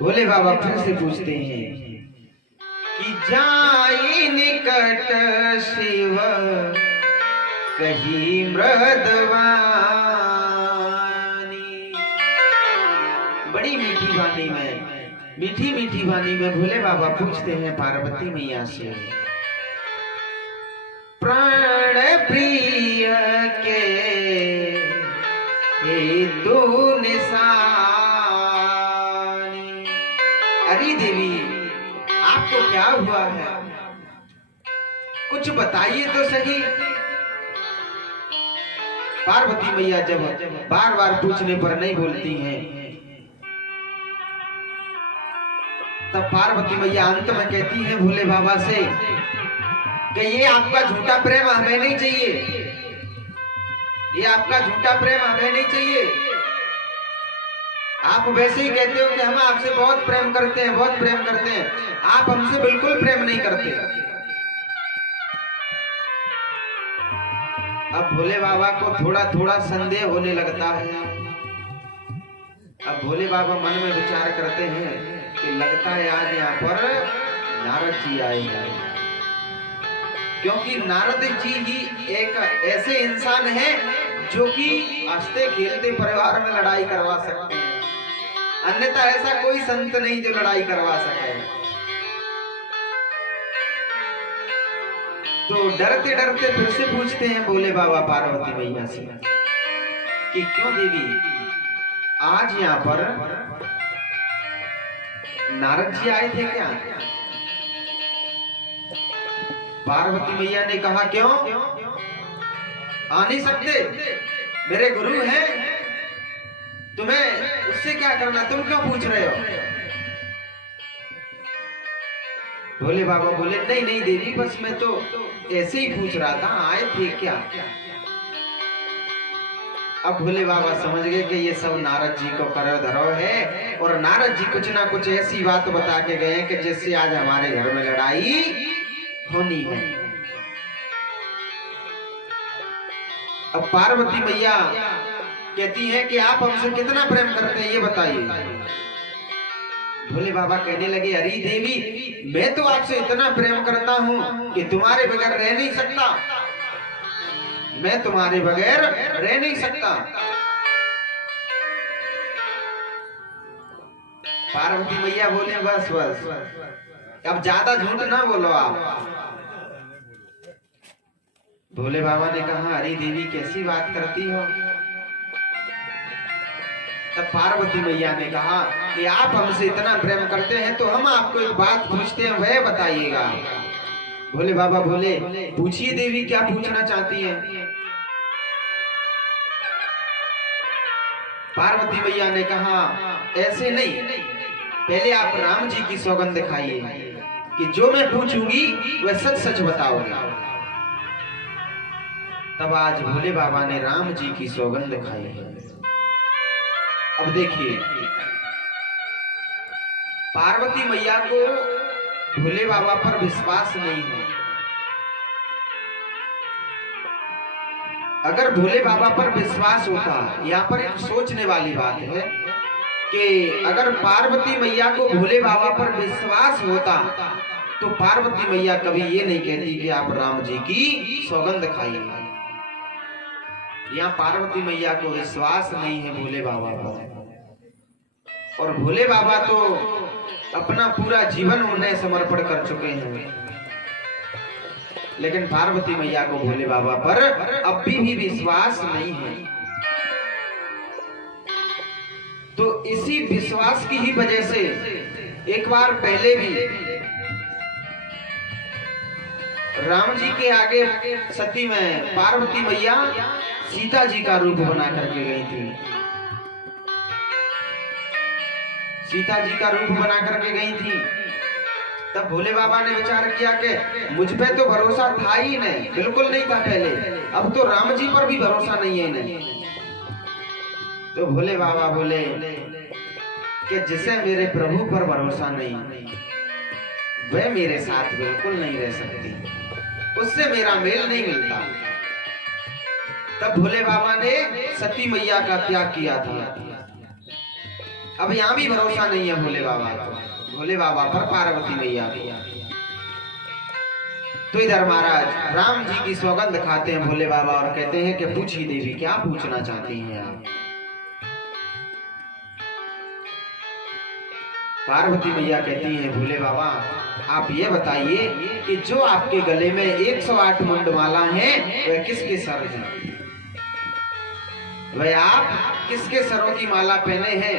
भोले बाबा फिर से पूछते हैं कि जाई निकट शिव कही मृदवानी। बड़ी मीठी वाणी में भोले बाबा पूछते हैं पार्वती मैया से, प्राण प्रिय के हेतु निशानी। अरे देवी, आपको क्या हुआ है, कुछ बताइए तो सही। पार्वती मैया जब बार बार पूछने पर नहीं बोलती हैं, तब पार्वती मैया अंत में कहती हैं भोले बाबा से कि ये आपका झूठा प्रेम हमें नहीं चाहिए, ये आपका झूठा प्रेम हमें नहीं चाहिए। आप वैसे ही कहते हो कि हम आपसे बहुत प्रेम करते हैं, बहुत प्रेम करते हैं, आप हमसे बिल्कुल प्रेम नहीं करते। अब भोले बाबा को थोड़ा थोड़ा संदेह होने लगता है। अब भोले बाबा मन में विचार करते हैं कि लगता है आज यहाँ पर नारद जी आएंगे, क्योंकि नारद जी ही एक ऐसे इंसान हैं जो कि हंसते खेलते परिवार में लड़ाई करवा सकते हैं, अन्यथा ऐसा कोई संत नहीं जो लड़ाई करवा सके। तो डरते डरते फिर से पूछते हैं भोले बाबा पार्वती मैया से कि क्यों देवी, आज यहाँ पर नारद जी आए थे क्या? पार्वती मैया ने कहा क्यों, आ नहीं सकते, मेरे गुरु हैं, तुम्हें उससे क्या करना, तुम क्यों पूछ रहे हो? भोले बाबा बोले नहीं नहीं देवी, बस मैं तो ऐसे ही पूछ रहा था, आए थे क्या? अब भोले बाबा समझ गए कि ये सब नारद जी को करो धरो है, और नारद जी कुछ ना कुछ ऐसी बात बता के गए कि जिससे आज हमारे घर में लड़ाई होनी है। अब पार्वती मैया कहती है कि आप हमसे कितना प्रेम करते हैं ये बताइए। भोले बाबा कहने लगे अरे देवी, मैं तो आपसे इतना प्रेम करता हूं कि तुम्हारे बगैर रह नहीं सकता, मैं तुम्हारे बगैर रह नहीं सकता। पार्वती मैया बोले बस बस, अब ज्यादा झूठ ना बोलो आप। भोले बाबा ने कहा अरे देवी कैसी बात करती हो? तब पार्वती मैया ने कहा कि आप हमसे इतना प्रेम करते हैं तो हम आपको एक बात पूछते हैं, वह बताइएगा। भोले बाबा बोले पूछिए देवी, क्या पूछना चाहती हैं? पार्वती मैया ने कहा ऐसे नहीं, पहले आप राम जी की सौगंध दिखाइए कि जो मैं पूछूंगी वह सच सच बताओगे। तब आज भोले बाबा ने राम जी की सौगंध दिखाई है। अब देखिए, पार्वती मैया को भोले बाबा पर विश्वास नहीं है। अगर भोले बाबा पर विश्वास होता, यहाँ पर एक सोचने वाली बात है कि अगर पार्वती मैया को भोले बाबा पर विश्वास होता तो पार्वती मैया कभी ये नहीं कहती कि आप राम जी की सौगंध खाइए। यहाँ पार्वती मैया को विश्वास नहीं है भोले बाबा पर, और भोले बाबा तो अपना पूरा जीवन उन्हें समर्पण कर चुके हैं, लेकिन पार्वती मैया को भोले बाबा पर अब भी विश्वास नहीं है। तो इसी विश्वास की ही वजह से एक बार पहले भी राम जी के आगे सती में पार्वती मैया सीता जी का रूप बना करके गई थी, सीता जी का रूप बना करके गई थी। तब भोले बाबा ने विचार किया कि मुझ पे तो भरोसा था ही नहीं, बिल्कुल नहीं था पहले, अब तो राम जी पर भी भरोसा नहीं है इन्हें। तो भोले बाबा बोले कि जिसे मेरे प्रभु पर भरोसा नहीं वह मेरे साथ बिल्कुल नहीं रह सकती। उससे मेरा मेल नहीं मिलता। तब भोले बाबा ने सती मैया का त्याग किया था। अब यहाँ भी भरोसा नहीं है भोले बाबा को, भोले बाबा पर, पार्वती मैया को। तो इधर महाराज राम जी की सौगंध खाते हैं भोले बाबा और कहते हैं कि पूछिए देवी, क्या पूछना चाहती हैं आप? पार्वती मैया कहती हैं भोले बाबा आप ये बताइए कि जो आपके गले में 108 मुंडमाला है वह किसके सर है? वह आप किसके सरों की माला पहने हैं?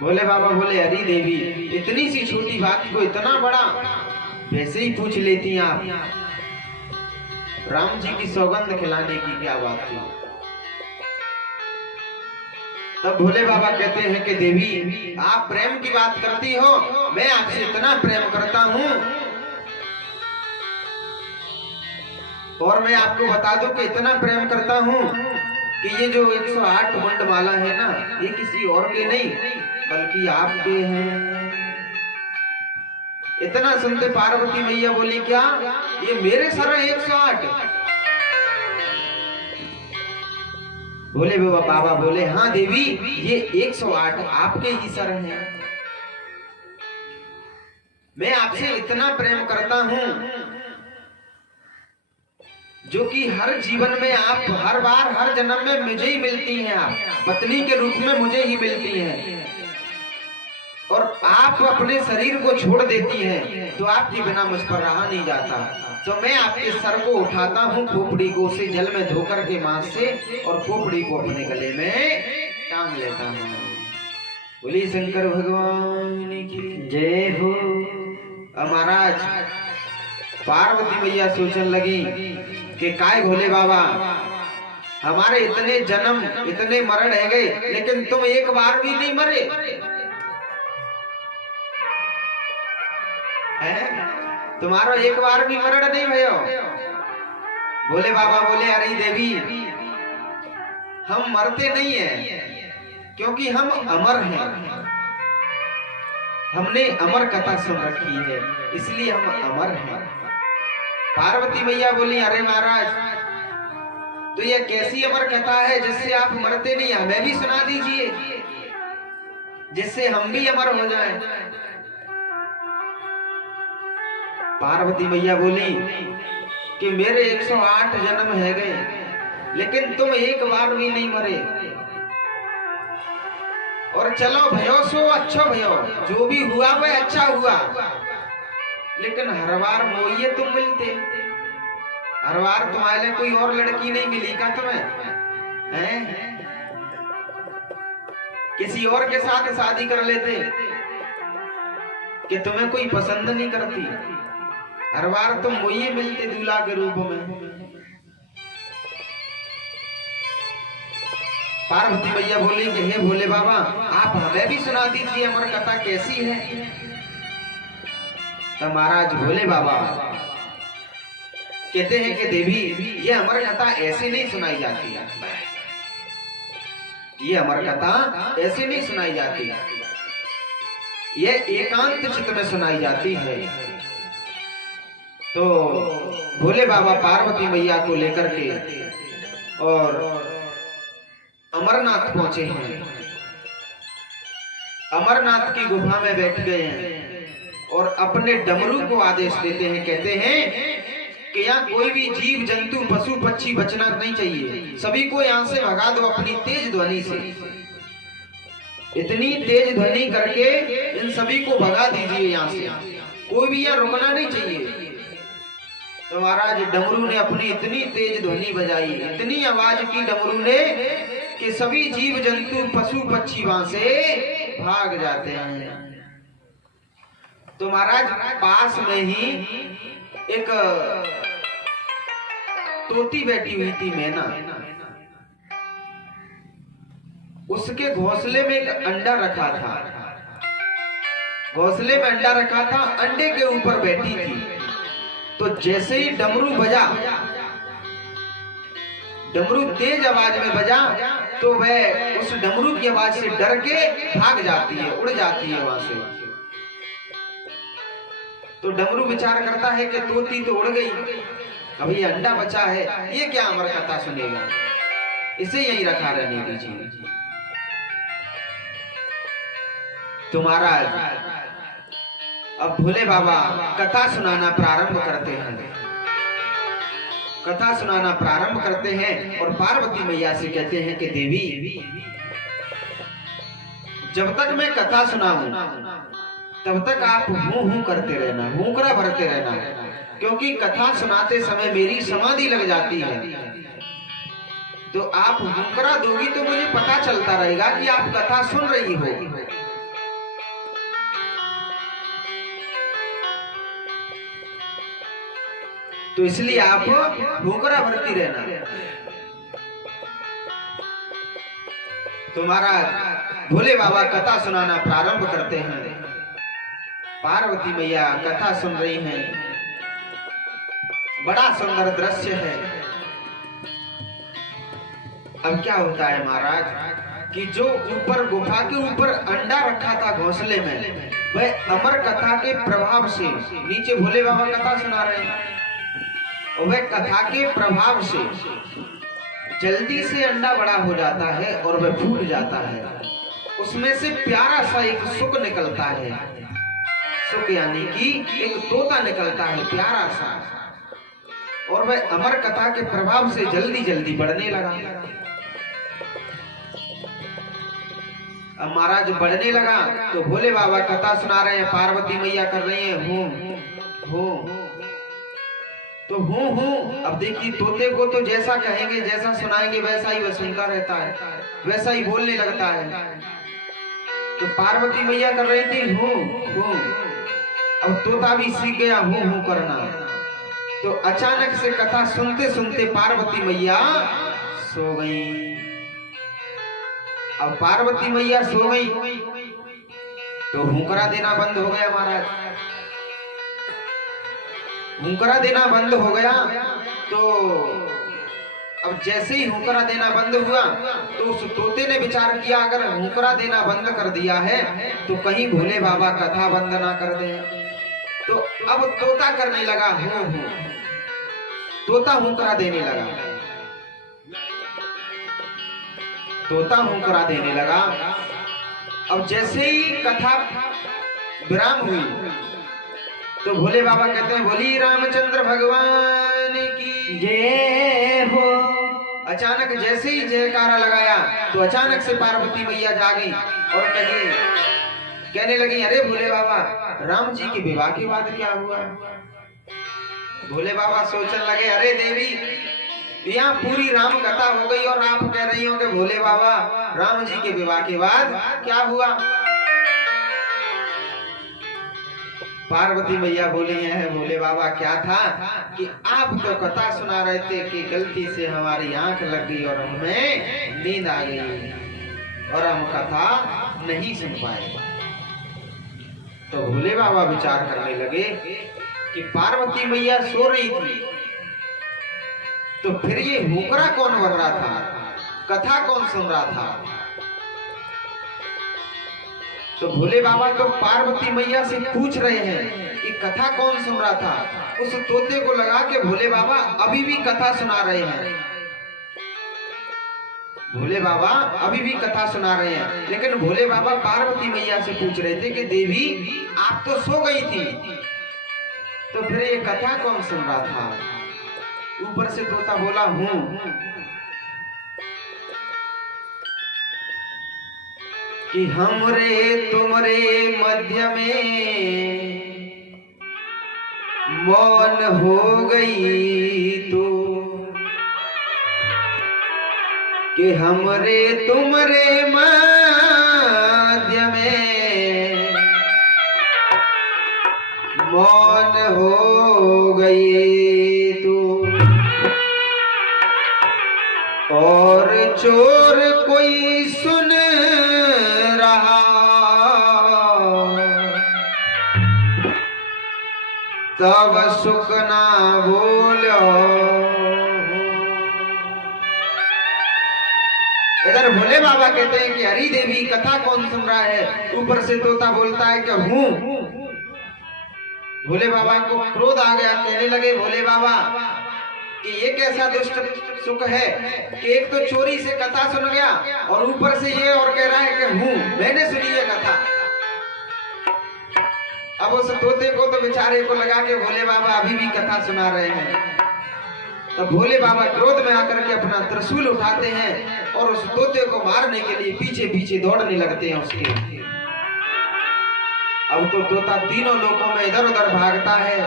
भोले बाबा बोले अरे देवी, इतनी सी छोटी बात को इतना बड़ा वैसे ही पूछ लेती हैं आप। राम जी की सौगंध खिलाने की क्या बात थी? तब भोले बाबा कहते हैं कि देवी आप प्रेम की बात करती हो, मैं आपसे इतना प्रेम करता हूं, और मैं आपको बता दूं कि इतना प्रेम करता हूं कि ये जो 108 मुंडमाला है ना, ये किसी और के नहीं बल्कि आपके हैं। इतना सुनते पार्वती मैया बोली क्या ये मेरे सर है 108? भोले बाबा बोले हाँ देवी, ये 108 आपके ही सर हैं। मैं आपसे इतना प्रेम करता हूं जो कि हर जीवन में आप हर बार हर जन्म में मुझे ही मिलती हैं, आप पत्नी के रूप में मुझे ही मिलती हैं, और आप अपने शरीर को छोड़ देती हैं तो आपके बिना मुझ पर रहा नहीं जाता। तो मैं आपके सर को उठाता हूँ खोपड़ी को से जल में धोकर के मांस से, और खोपड़ी को अपने गले में टांग लेता हूँ। बोली शंकर भगवान की जय हो। महाराज पार्वती मैया सोचने लगी कि काय भोले बाबा, हमारे इतने जन्म इतने मरण है गए लेकिन तुम एक बार भी नहीं मरे हैं? तुम्हारा एक बार भी मरण नहीं भयो। भोले बाबा बोले अरे देवी, हम मरते नहीं हैं क्योंकि हम अमर हैं, हमने अमर कथा सुन रखी है इसलिए हम अमर हैं। पार्वती मैया बोली अरे महाराज, तो यह कैसी अमर कथा है जिससे आप मरते नहीं? हमें भी सुना दीजिए जिससे हम भी अमर हो जाएं। पार्वती मैया बोली कि मेरे 108 जन्म है गए लेकिन तुम एक बार भी नहीं मरे, और चलो भयो सो अच्छो भयो, जो भी हुआ वह अच्छा हुआ, लेकिन हर बार मोइये तुम मिलते, हर बार तुम्हारे लिए कोई और लड़की नहीं मिली क्या तुम्हें? हैं? किसी और के साथ शादी कर लेते कि तुम्हें कोई पसंद नहीं करती, हर बार तुम मोइये मिलते दूल्हा के रूप में। पार्वती मैया बोली कि हे भोले बाबा, आप हमें भी सुना दीजिए अमर कथा कैसी है। तो महाराज भोले बाबा कहते हैं कि देवी, ये अमर कथा ऐसे नहीं सुनाई जाती, ये अमर कथा ऐसे नहीं सुनाई जाती, ये एकांत चित्त में सुनाई जाती है। तो भोले बाबा पार्वती मैया को लेकर के और अमरनाथ पहुंचे हैं, अमरनाथ की गुफा में बैठ गए हैं और अपने डमरू को आदेश देते हैं, कहते हैं कि यहाँ कोई भी जीव जंतु पशु पक्षी बचना नहीं चाहिए, सभी को यहाँ से भगा दो अपनी तेज ध्वनि से। इतनी तेज ध्वनि करके इन सभी को भगा दीजिए यहाँ से, कोई भी यहाँ रुकना नहीं चाहिए। तो महाराज डमरू ने अपनी इतनी तेज ध्वनि बजाई, इतनी आवाज की डमरू ने कि सभी जीव जंतु पशु पक्षी वहां से भाग जाते हैं। तो महाराज पास में ही एक तोती बैठी हुई थी मैना, उसके घोंसले में एक अंडा रखा था, घोंसले में अंडा रखा था, अंडे के ऊपर बैठी थी। तो जैसे ही डमरू बजा, डमरू तेज आवाज में बजा, तो वह उस डमरू की आवाज से डर के भाग जाती है, उड़ जाती है वहां से। तो डमरू विचार करता है कि तोती तो उड़ गई, अभी ये अंडा बचा है, ये क्या अमर कथा सुनेगा, इसे यहीं रखा रहने दीजिए। तो महाराज अब भोले बाबा कथा सुनाना प्रारंभ करते हैं, कथा सुनाना प्रारंभ करते हैं और पार्वती मैया से कहते हैं कि देवी, जब तक मैं कथा सुनाऊं तब तक आप हूं हूं करते रहना, हुंकरा भरते रहना, क्योंकि कथा सुनाते समय मेरी समाधि लग जाती है। तो आप हुंकरा दोगी तो मुझे पता चलता रहेगा कि आप कथा सुन रही हो। तो इसलिए आप हुंकरा भरती रहना। तो महाराज भोले बाबा कथा सुनाना प्रारंभ करते हैं, पार्वती मैया कथा सुन रही हैं, बड़ा सुंदर दृश्य है। अब क्या होता है महाराज कि जो ऊपर गुफा के ऊपर अंडा रखा था घोंसले में, वह अमर कथा के प्रभाव से, नीचे भोले बाबा कथा सुना रहे हैं, और वह कथा के प्रभाव से जल्दी से अंडा बड़ा हो जाता है और वह फूट जाता है। उसमें से प्यारा सा एक सुख निकलता है, सुख यानी कि एक तोता निकलता है प्यारा सा, और वह अमर कथा के प्रभाव से जल्दी जल्दी बढ़ने लगा। अब महाराज बढ़ने लगा तो भोले बाबा कथा सुना रहे हैं, पार्वती मैया कर रही है हूं तो हूं। अब देखिए तोते को तो जैसा कहेंगे, जैसा सुनाएंगे वैसा ही वह सुनता रहता है, वैसा ही बोलने लगता है। तो पार्वती मैया कर रही थी हूं, अब तोता भी सीख गया हूं करना। तो अचानक से कथा सुनते सुनते पार्वती मैया सो गई। अब पार्वती मैया सो गई तो हुंकरा देना बंद हो गया महाराज, हुंकरा देना बंद हो गया। तो अब जैसे ही हुंकरा देना बंद हुआ तो उस तोते ने विचार किया, अगर हुंकरा देना बंद कर दिया है तो कहीं भोले बाबा कथा बंद ना कर दे। तो अब तोता करने लगा हूं, तोता हुंकरा देने लगा, तोता हुंकरा देने लगा। अब जैसे ही कथा विराम हुई तो भोले बाबा कहते हैं बोली रामचंद्र भगवान की जय हो। अचानक जैसे ही जयकारा लगाया तो अचानक से पार्वती मैया जागी और कहने लगी अरे भोले बाबा, राम जी के विवाह के बाद क्या हुआ। भोले बाबा सोचने लगे अरे देवी, यहाँ पूरी राम कथा हो गई और आप कह रही हो कि भोले बाबा राम जी के विवाह के बाद क्या हुआ। पार्वती मैया बोली है भोले बाबा क्या था कि आप तो कथा सुना रहे थे कि गलती से हमारी आंख लग गई और हमें नींद आ गई और हम कथा नहीं सुन पाए। तो भोले बाबा विचार करने लगे कि पार्वती मैया सो रही थी तो फिर ये हुंकरा कौन भर रहा था, कथा कौन सुन रहा था। तो भोले बाबा तो पार्वती मैया से पूछ रहे हैं कि कथा कौन सुन रहा था। उस तोते को लगा के भोले बाबा अभी भी कथा सुना रहे हैं, भोले बाबा अभी भी कथा सुना रहे हैं। लेकिन भोले बाबा पार्वती मैया से पूछ रहे थे कि देवी आप तो सो गई थी, तो फिर ये कथा कौन सुन रहा था। ऊपर से तोता बोला हूं। कि हमरे तुमरे मध्य में मौन हो गई तू, कि हमरे तुमरे मध्य में मौन हो गई तू, और चोर कोई सुन रहा तब सुख ना बोलो। इधर भोले बाबा कहते हैं कि हरी देवी कथा कौन सुन रहा है। ऊपर से तोता बोलता है कि हूं। भोले बाबा को क्रोध आ गया। कहने लगे भोले बाबा कि ये कैसा दुष्ट सुख है कि एक तो चोरी से कथा सुन गया और ऊपर से ये और कह रहा है कि मैंने सुनी ये कथा। अब उस तोते को तो बेचारे को लगा के भोले बाबा अभी भी कथा सुना रहे हैं। तब भोले बाबा क्रोध में आकर के अपना त्रिशूल उठाते हैं और उस तोते को मारने के लिए पीछे पीछे दौड़ने लगते हैं उसके। अब तो तोता तीनों लोकों में इधर उधर भागता है,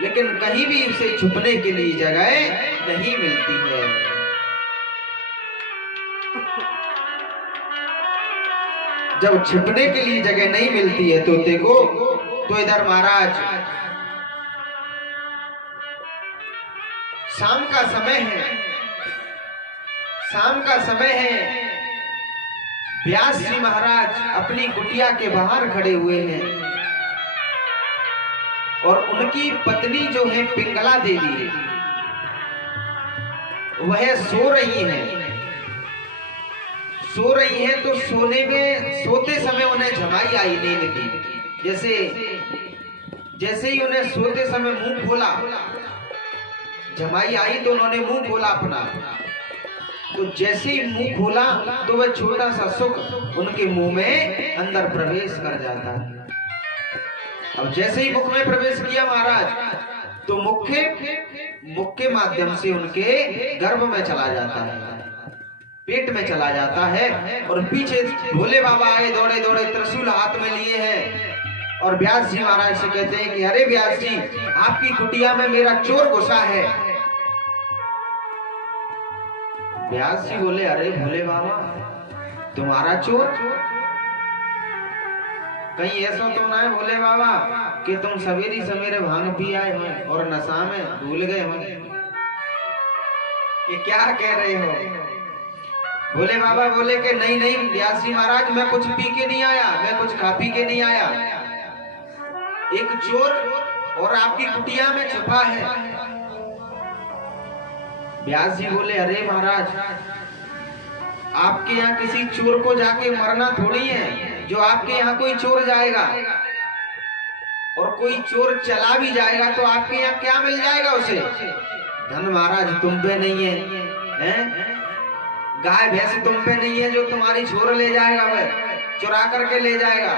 लेकिन कहीं भी उसे छुपने के लिए जगह नहीं मिलती है। जब छिपने के लिए जगह नहीं मिलती है तोते को, तो इधर महाराज शाम का समय है। शाम का समय है। व्यास जी महाराज अपनी कुटिया के बाहर खड़े हुए हैं और उनकी पत्नी जो है पिंगला देवी, वह सो रही है। सो रही है तो सोते समय उन्हें झमाई आई नींद की। जैसे ही उन्हें सोते समय मुंह खोला, झमाई आई तो उन्होंने मुंह खोला अपना। तो जैसे ही मुंह खोला तो वह छोटा सा सुख उनके मुंह में अंदर प्रवेश कर जाता है। अब जैसे ही मुख में प्रवेश किया महाराज, तो मुख के माध्यम से उनके गर्भ में चला जाता है, पेट में चला जाता है। और पीछे भोले बाबा आए दौड़े दौड़े, त्रिशूल हाथ में लिए हैं और व्यास जी महाराज से कहते हैं कि अरे व्यास जी, आपकी कुटिया में मेरा चोर घुसा है। व्यास जी बोले अरे भोले बाबा, तुम्हारा चोर? कहीं ऐसा तो ना है भोले बाबा कि तुम सवेरे सवेरे भांग पी आए हो और नशा में भूल गए हो? कि क्या कह रहे हो? भोले बाबा बोले कि नहीं नहीं व्यास जी महाराज, मैं कुछ पी के नहीं आया, मैं कुछ खा पी के नहीं आया। एक चोर और आपकी कुटिया में छुपा है। व्यास जी बोले अरे महाराज, आपके यहाँ किसी चोर को जाके मरना थोड़ी है। जो आपके यहाँ कोई चोर जाएगा और कोई चोर चला भी जाएगा तो आपके यहाँ क्या मिल जाएगा उसे? धन महाराज तुम पे नहीं है, हैं? गाय भैंस तुम पे नहीं है जो तुम्हारी छोर ले जाएगा, वह चुरा करके ले जाएगा।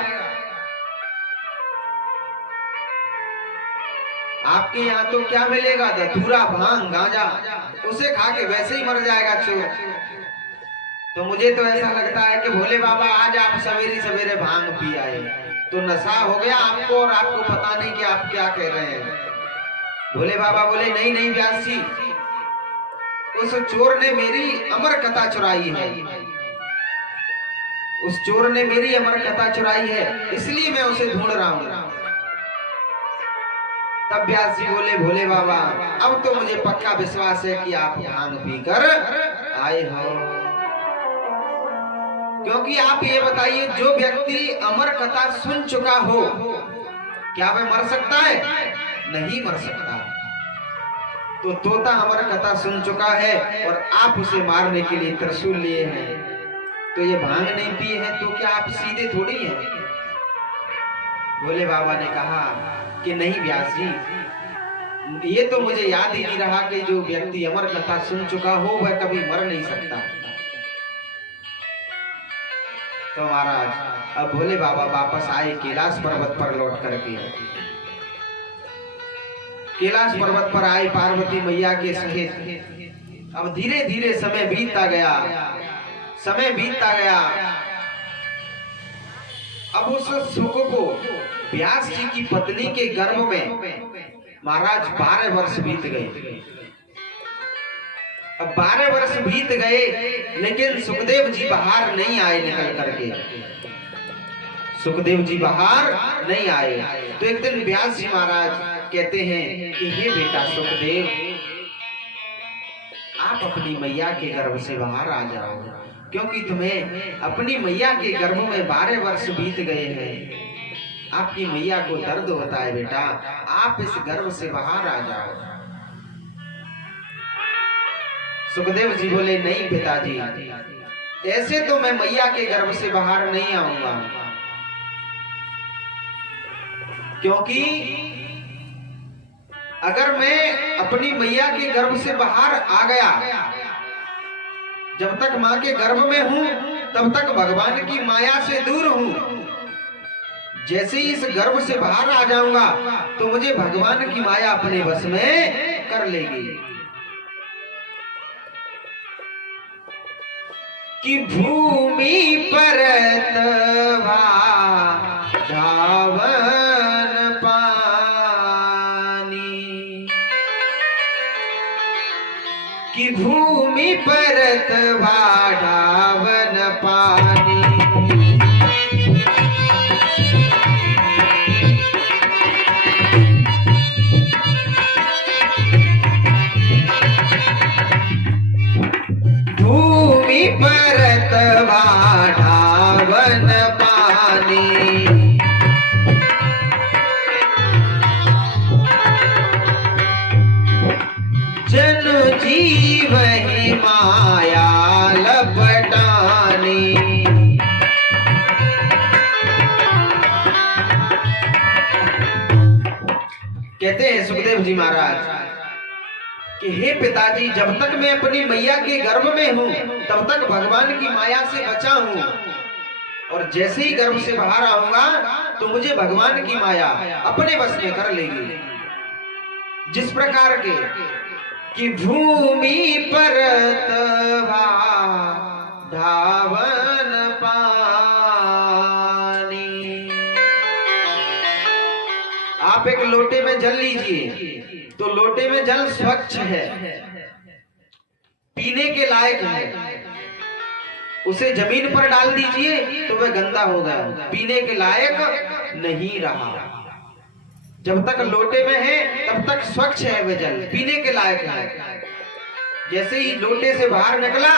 आपके यहाँ तो क्या मिलेगा? धतूरा, भांग, गांजा, उसे खा के वैसे ही मर जाएगा चोर। तो मुझे तो ऐसा लगता है कि भोले बाबा आज आप सवेरे सवेरे भांग पी आए तो नशा हो गया आपको और आपको पता नहीं कि आप क्या कह रहे हैं। भोले बाबा बोले नहीं नहीं व्यास जी, उस चोर ने मेरी अमर कथा चुराई है। उस चोर ने मेरी अमर कथा चुराई है, इसलिए मैं उसे ढूंढ रहा हूं। तब व्यास जी बोले भोले बाबा, अब तो मुझे पक्का विश्वास है कि आप भांग पीकर आए हो। क्योंकि आप ये बताइए, जो व्यक्ति अमर कथा सुन चुका हो क्या वह मर सकता है? नहीं मर सकता। तो तोता अमर कथा सुन चुका है और आप उसे मारने के लिए त्रिशूल लिए हैं, तो ये भांग नहीं पिए हैं तो क्या आप सीधे थोड़ी हैं? भोले बाबा ने कहा कि नहीं व्यास जी, ये तो मुझे याद ही नहीं रहा कि जो व्यक्ति अमर कथा सुन चुका हो वह कभी मर नहीं सकता। तो महाराज अब भोले बाबा वापस आए कैलाश पर्वत पर लौट करके। कैलाश पर्वत पर आए पार्वती मैया के सहित। अब धीरे धीरे समय बीतता गया, समय बीतता गया। अब उस सुख को व्यास जी की पत्नी के गर्भ में महाराज 12 वर्ष बीत गए। अब 12 वर्ष बीत गए, लेकिन सुखदेव जी बाहर नहीं आए निकल करके। सुखदेव जी बाहर नहीं आए। तो एक दिन व्यास जी महाराज कहते हैं कि हे बेटा सुखदेव, आप अपनी मैया के गर्भ से बाहर आ जाओ, क्योंकि तुम्हें अपनी मैया के गर्भ में 12 वर्ष बीत गए हैं। आपकी मैया को दर्द होता है बेटा, आप इस गर्भ से बाहर आ जाओ। सुखदेव जी बोले नहीं पिताजी, ऐसे तो मैं मैया के गर्भ से बाहर नहीं आऊंगा। क्योंकि अगर मैं अपनी मैया के गर्भ से बाहर आ गया, जब तक मां के गर्भ में हूं तब तक भगवान की माया से दूर हूं। जैसे ही इस गर्भ से बाहर आ जाऊंगा तो मुझे भगवान की माया अपने वश में कर लेगी। कि भूमि पर धावन पानी, कि भूमि पर धावन पानी, भूमि परत धावन पानी, जनु जीव ही माया लपटानी। कहते हैं सुखदेव जी महाराज कि हे पिताजी, जब तक मैं अपनी मैया के गर्भ में हूं तब तक भगवान की माया से बचा हूं, और जैसे ही गर्भ से बाहर आऊंगा तो मुझे भगवान की माया अपने बस में कर लेगी। जिस प्रकार के कि भूमि पर धावन पानी। आप एक लोटे में जल लीजिए तो लोटे में जल स्वच्छ है, पीने के लायक है। उसे जमीन पर डाल दीजिए तो वह गंदा हो गया, पीने के लायक नहीं रहा। जब तक लोटे में है तब तक स्वच्छ है वह जल, पीने के लायक है। जैसे ही लोटे से बाहर निकला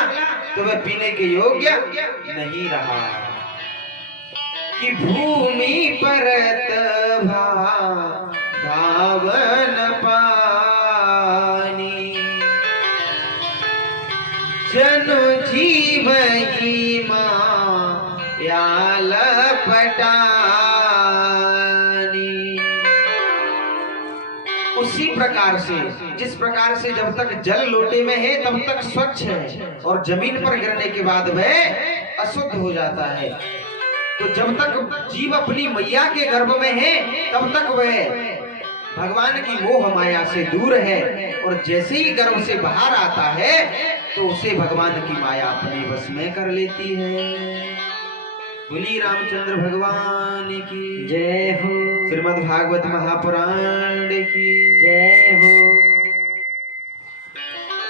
तो वह पीने के योग्य नहीं रहा। कि भूमि परत धावन पानी, जनु जीव ही माया लपटानी। उसी प्रकार से, जिस प्रकार से जब तक जल लोटे में है तब तक स्वच्छ है, और जमीन पर गिरने के बाद वह अशुद्ध हो जाता है। तो जब तक जीव अपनी मैया के गर्भ में है तब तक वह भगवान की मोह माया से दूर है, और जैसे ही गर्भ से बाहर आता है तो उसे भगवान की माया अपने वश में कर लेती है। बोली रामचंद्र भगवान की जय हो। श्रीमद् भागवत महापुराण की जय हो।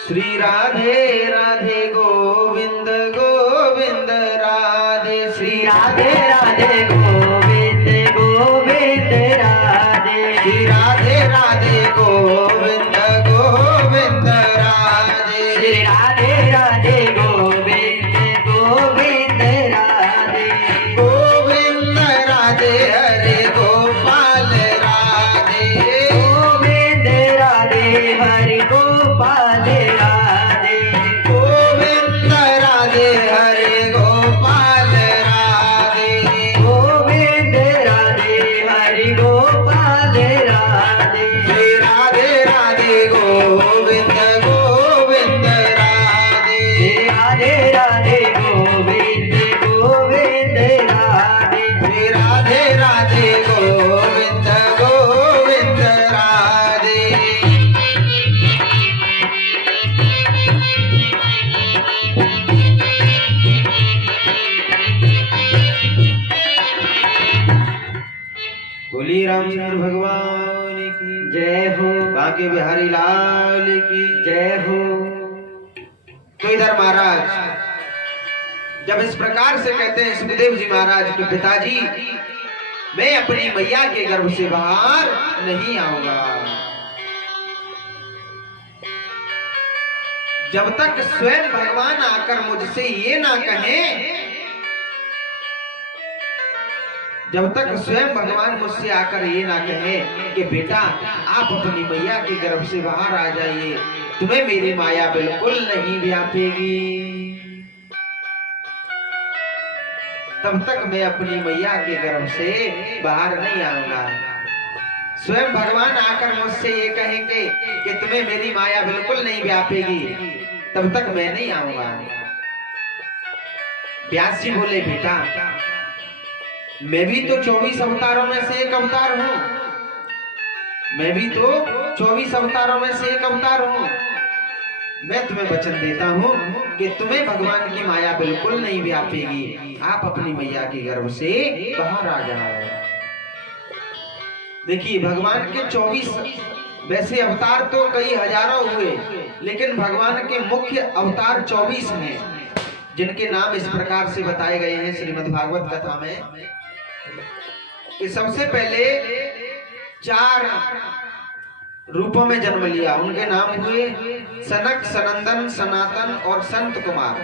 श्री राधे राधे गोविंद गोविंद राधे, श्री राधे राधे गोविंद गोविंद राधे, श्री राधे राधे गोविंद गोविंद राधे, श्री राधे राधे गोविंद गोविंद राधे, गोविंद राधे हरे गोपाल राधे, गोविंद राधे हरे गोपाल राधे, गोविंद राधे हरे गोपाल राधे, गोविंद राधे हरे गोपाल राधे, श्री राधे राधे गोविंद गोविंद राधे, श्री राधे राधे गोविंद गोविंद राधे, श्री राधे राधे गोविंद गोविंद राधे। बोली रामचंद्र भगवान की जय हो। बांके बिहारी लाल की जय हो। तो इधर महाराज जब इस प्रकार से कहते हैं सुखदेव जी महाराज के पिताजी, मैं अपनी मैया के गर्भ से बाहर नहीं आऊंगा जब तक स्वयं भगवान आकर मुझसे ये ना कहें, जब तक स्वयं भगवान मुझसे आकर ये ना कहे कि बेटा आप अपनी मैया के गर्भ से बाहर आ जाइए, तुम्हें मेरी माया बिल्कुल नहीं व्यापेगी, तब तक मैं अपनी मैया के गर्भ से बाहर नहीं आऊंगा। स्वयं भगवान आकर मुझसे ये कहेंगे कि तुम्हें मेरी माया बिल्कुल नहीं व्यापेगी, तब तक मैं नहीं आऊंगा। व्यास जी बोले बेटा मैं भी तो 24 अवतारों में से एक अवतार हूं, मैं भी तो 24 अवतारों में से एक अवतार हूं। मैं तुम्हें वचन देता हूं कि तुम्हें भगवान की माया बिल्कुल नहीं व्यापेगी, आप अपनी मैया के गर्भ से बाहर आ जाओ। देखिए भगवान के 24 वैसे अवतार तो कई हजारों हुए, लेकिन भगवान के मुख्य अवतार 24 हैं, जिनके नाम इस प्रकार से बताए गए हैं श्रीमद् भागवत कथा में कि सबसे पहले 4 रूपों में जन्म लिया। उनके नाम हुए सनक, सनंदन, सनातन और संत कुमार।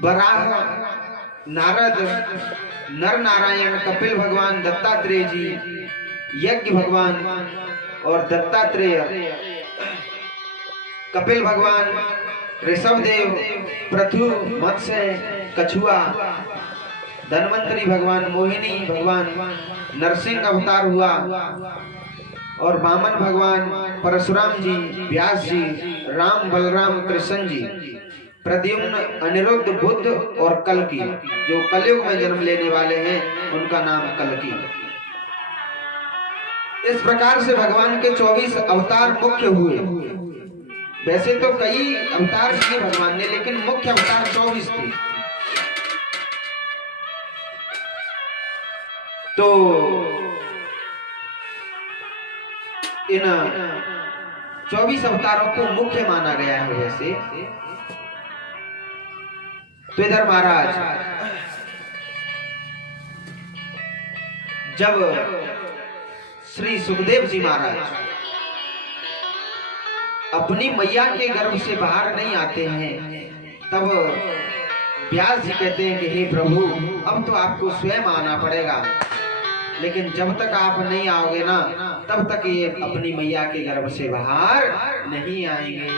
वराह, नारद, नर नारायण, कपिल भगवान, दत्तात्रेय जी, यज्ञ भगवान और दत्तात्रेय, कपिल भगवान, ऋषभदेव, पृथु, मत्स्य, कछुआ, धन्वंतरी भगवान, मोहिनी भगवान, नरसिंह अवतार हुआ और वामन भगवान, परशुराम जी, व्यास जी, राम, बलराम, कृष्ण जी, प्रद्युम्न, अनिरुद्ध, बुद्ध और कल्कि, जो कलयुग में जन्म लेने वाले हैं उनका नाम कल्कि। इस प्रकार से भगवान के 24 अवतार मुख्य हुए। वैसे तो कई अवतार किए भगवान ने, लेकिन मुख्य अवतार 24 थे। तो इन 24 अवतारों को मुख्य माना गया है। वैसे तो इधर महाराज जब श्री सुखदेव जी महाराज अपनी मैया के गर्भ से बाहर नहीं आते हैं, तब व्यास जी कहते हैं कि हे प्रभु अब तो आपको स्वयं आना पड़ेगा, लेकिन जब तक आप नहीं आओगे ना तब तक ये अपनी मैया के गर्भ से बाहर नहीं आएंगे।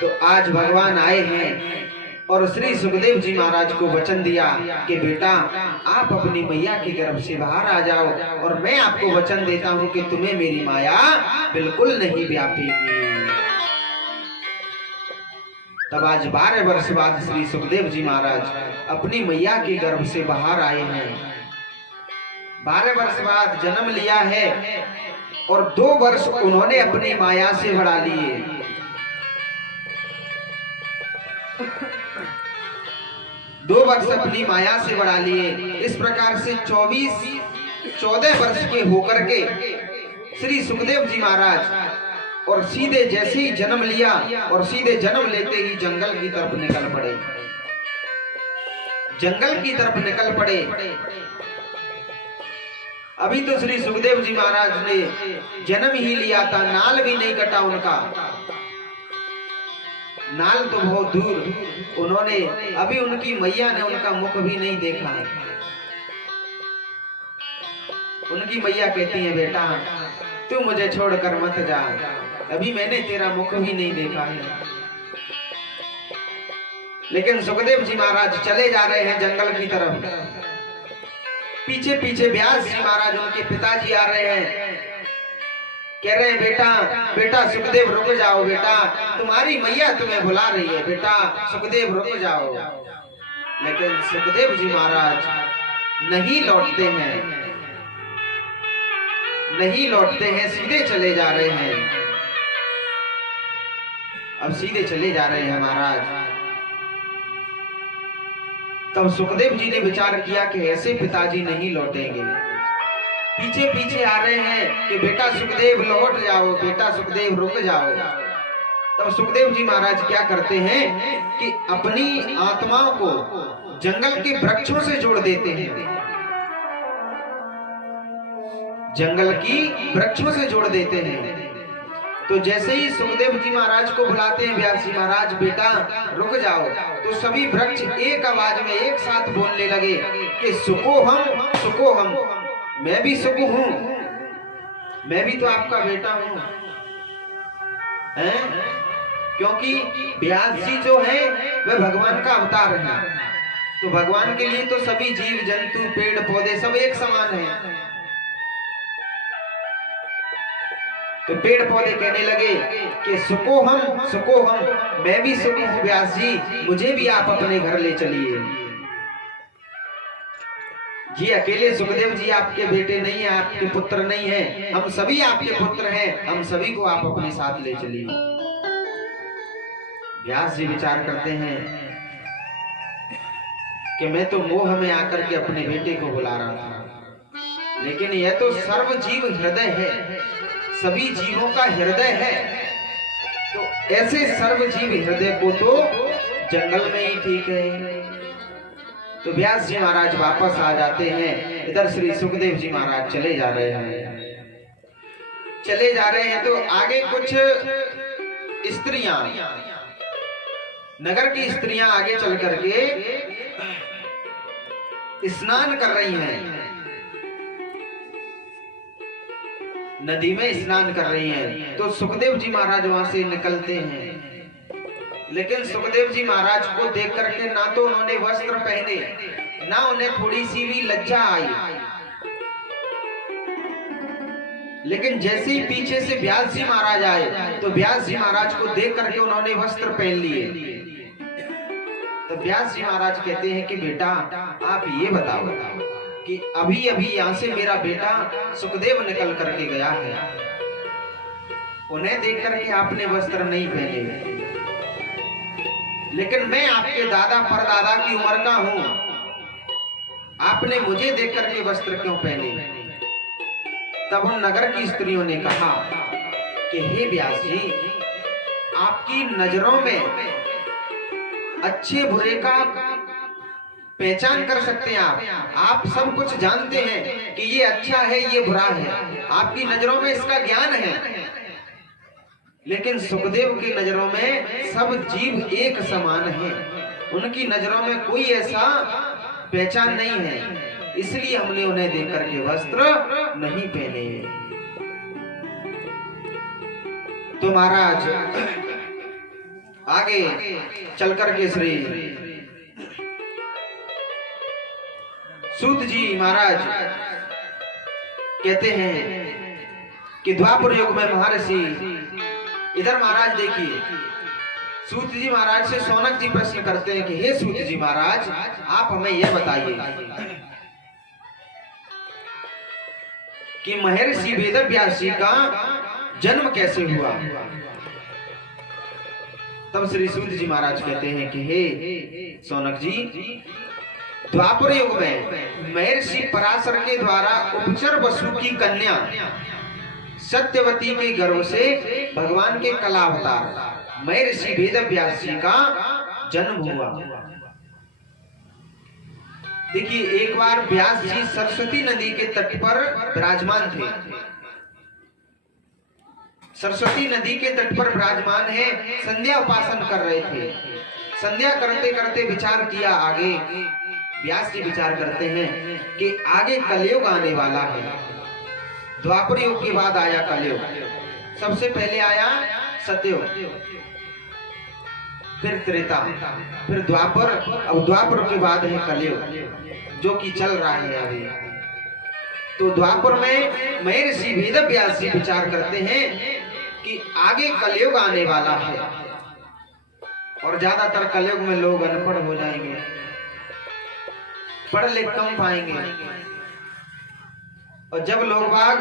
तो आज भगवान आए हैं और श्री सुखदेव जी महाराज को वचन दिया कि बेटा आप अपनी मैया के गर्भ से बाहर आ जाओ, और मैं आपको वचन देता हूं कि तुम्हें मेरी माया बिल्कुल नहीं व्यापेगी। तब आज 12 वर्ष बाद श्री सुखदेव जी महाराज अपनी मैया के गर्भ से बाहर आए हैं। 12 वर्ष बाद जन्म लिया है और 2 वर्ष उन्होंने अपनी माया से बढ़ा लिए। 2 वर्ष अपनी माया से बढ़ा लिए। इस प्रकार से 14 वर्ष के होकर के श्री सुखदेव जी महाराज और सीधे जैसे ही जन्म लिया और सीधे जन्म लेते ही जंगल की तरफ निकल पड़े। जंगल की तरफ निकल पड़े। अभी तो श्री सुखदेव जी महाराज ने जन्म ही लिया था, नाल भी नहीं कटा उनका, नाल तो बहुत दूर। उन्होंने अभी उनकी मैया ने उनका मुख भी नहीं देखा है। उनकी मैया कहती है बेटा तू मुझे छोड़कर मत जा, अभी मैंने तेरा मुख भी नहीं देखा है। लेकिन सुखदेव जी महाराज चले जा रहे हैं जंगल की तरफ। पीछे पीछे व्यास जी महाराज उनके पिताजी आ रहे हैं, कह रहे हैं बेटा बेटा सुखदेव रुक जाओ, बेटा तुम्हारी मैया तुम्हें बुला रही है, बेटा सुखदेव रुक जाओ। लेकिन सुखदेव जी महाराज नहीं लौटते हैं, नहीं लौटते हैं, सीधे चले जा रहे हैं। अब सीधे चले जा रहे हैं महाराज। तब सुखदेव जी ने विचार किया कि ऐसे पिताजी नहीं लौटेंगे। पीछे पीछे आ रहे हैं कि बेटा सुखदेव लौट जाओ, बेटा सुखदेव रुक जाओ। तब सुखदेव जी महाराज क्या करते हैं कि अपनी आत्माओं को जंगल के वृक्षों से जोड़ देते हैं, जंगल की वृक्षों से जोड़ देते हैं। तो जैसे ही सुखदेव जी महाराज को बुलाते हैं व्यास जी महाराज बेटा रुक जाओ, तो सभी वृक्ष एक आवाज में एक साथ बोलने लगे कि सुको हम, मैं भी सुख हूं, मैं भी तो आपका बेटा हूं, हैं? क्योंकि व्यास जी जो है वह भगवान का अवतार है। तो भगवान के लिए तो सभी जीव जंतु पेड़ पौधे सब एक समान हैं। तो पेड़ पौधे कहने लगे कि सुको हम मैं भी सुखी हूं व्यास जी, मुझे भी आप अपने घर ले चलिए। जी अकेले सुखदेव जी आपके बेटे नहीं है, आपके पुत्र नहीं है, हम सभी आपके पुत्र हैं, हम सभी को आप अपने साथ ले चलिए। व्यास जी विचार करते हैं कि मैं तो मोह में आकर के अपने बेटे को बुला रहा था, लेकिन यह तो सर्व जीव हृदय है, सभी जीवों का हृदय है, तो ऐसे सर्व जीव हृदय को तो जंगल में ही ठीक है। तो व्यास जी महाराज वापस आ जाते हैं। इधर श्री सुखदेव जी महाराज चले जा रहे हैं तो आगे कुछ स्त्रियां, नगर की स्त्रियां आगे चल करके स्नान कर रही हैं, नदी में स्नान कर रही हैं। तो सुखदेव जी महाराज वहां से निकलते हैं, लेकिन सुखदेव जी महाराज को देख करके ना तो उन्होंने वस्त्र पहने, ना उन्हें थोड़ी सी भी लज्जा आई, लेकिन जैसे ही पीछे से व्यास जी महाराज आए तो व्यास जी महाराज को देख करके उन्होंने वस्त्र पहन लिए। तो व्यास जी महाराज कहते हैं कि बेटा आप ये बताओ कि अभी अभी यहाँ से मेरा बेटा सुखदेव निकल करके गया है, उन्हें देख करके आपने वस्त्र नहीं पहने, लेकिन मैं आपके दादा परदादा की उम्र का हूं, आपने मुझे देख करके वस्त्र क्यों पहने? तब उन नगर की स्त्रियों ने कहा कि हे व्यास जी, आपकी नजरों में अच्छे बुरे का पहचान कर सकते हैं आप सब कुछ जानते हैं कि ये अच्छा है ये बुरा है, आपकी नजरों में इसका ज्ञान है, लेकिन सुखदेव की नजरों में सब जीव एक समान है, उनकी नजरों में कोई ऐसा पहचान नहीं है, इसलिए हमने उन्हें देख करके वस्त्र नहीं पहने। तो महाराज आगे चल करके श्री सूत जी महाराज कहते हैं कि द्वापर युग में महर्षि, इधर महाराज देखिए, सूत जी महाराज से शौनक जी प्रश्न करते हैं कि हे सूत जी महाराज, आप हमें यह बताइए कि महर्षि वेदव्यास जी का जन्म कैसे हुआ? तब श्री सूत जी महाराज कहते हैं कि हे शौनक जी, द्वापर युग में महर्षि पराशर के द्वारा उपचर वसु की कन्या सत्यवती के गर्भ से भगवान के कलावतार महर्षि वेदव्यास जी का जन्म हुआ। देखिए, एक बार व्यास जी सरस्वती नदी के तट पर विराजमान थे, सरस्वती नदी के तट पर विराजमान है, संध्या उपासन कर रहे थे। संध्या करते करते विचार किया, आगे व्यास जी विचार करते हैं कि आगे कलयुग आने वाला है। द्वापर युग के बाद आया कलयुग, सबसे पहले आया सतयुग, फिर त्रेता, फिर द्वापर, अब द्वापर के बाद है कलयुग जो कि चल रहा है अभी। तो द्वापर में महर्षि वेदव्यास जी विचार करते हैं कि आगे कलयुग आने वाला है और ज्यादातर कलयुग में लोग अनपढ़ हो जाएंगे, पढ़ लिख कम पाएंगे, और जब लोग बाग